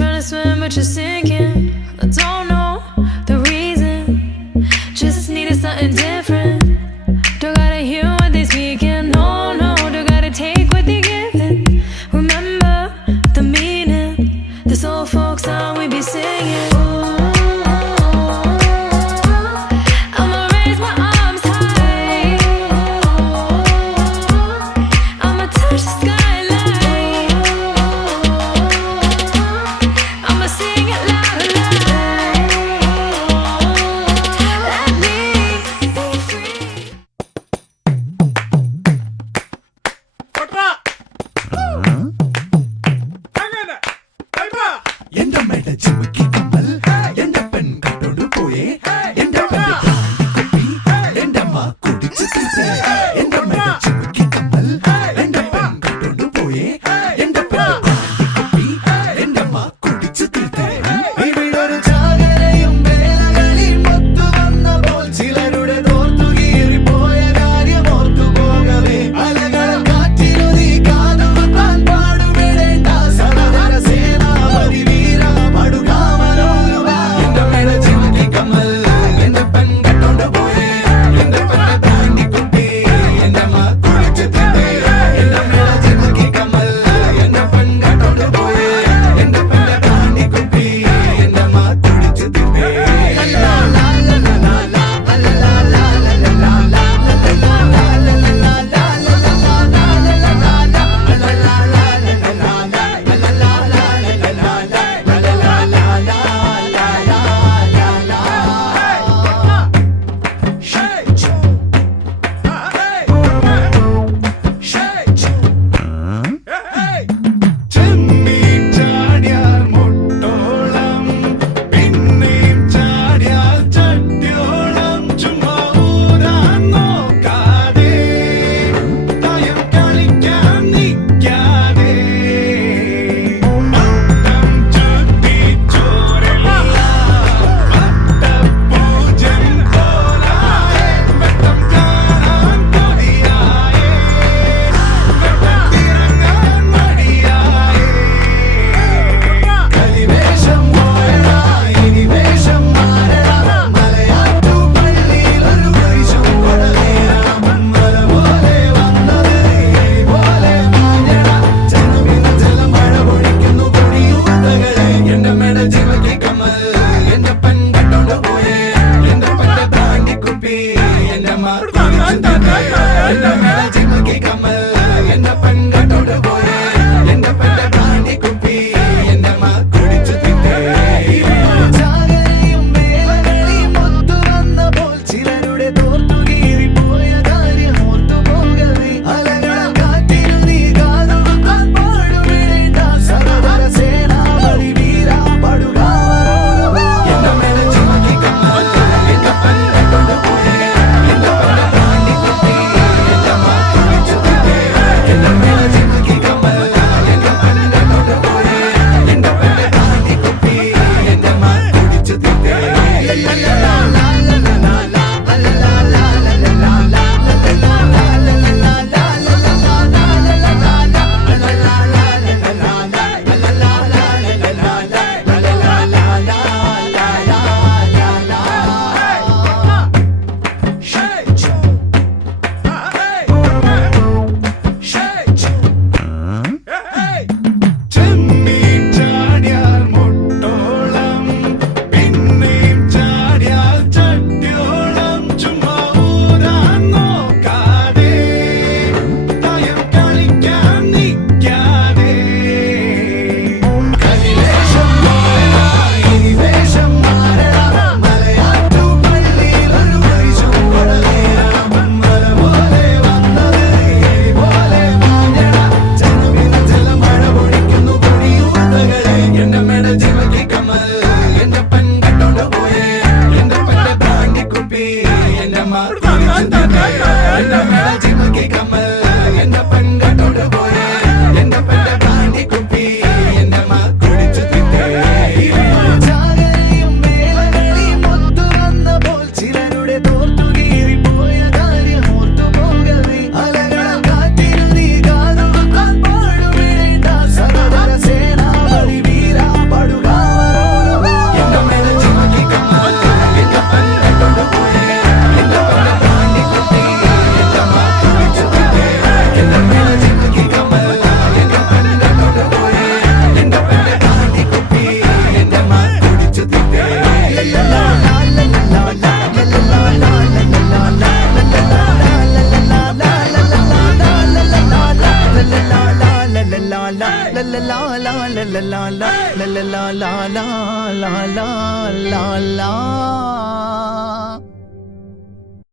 trying to swim, but you're sinking. I don't know the reason. Just needed something different. Don't gotta hear what they speaking. No, no, don't gotta take what they giving. Remember the meaning. This old folk song we be singing. I'ma raise my arms high. I'ma touch the skyline. I'ma sing it loud and loud. Let me be free. എന്റെ മേട ചുമക്കി കമ്മൽ എന്റെ പെൺ കട്ടോട് പോയേ എന്റെ കുപ്പി എന്റെ അമ്മ കുടിച്ചു തീർത്തേ എന്റെ മേട ചുമക്കി കമ്മൽ എന്റെ പെൺ കട്ടോട് പോയേ എന്റെ കുപ്പി എന്റെ അമ്മ കുടിച്ചു തീർത്തേ ഇവിടൊരു ചാകരയും വേലകളിൽ മൊത്തു വന്നപ്പോൾ ചിലരുടെ തോർത്തു കീറിപ്പോയ കാര്യം ഓർത്തു പോകവേ അലകൾ കാറ്റിനൊതി കാതുകുത്താൻ പാടുവിടേണ്ട സഹോദര സേനാപതി വീര മടുകാമന la la la la la la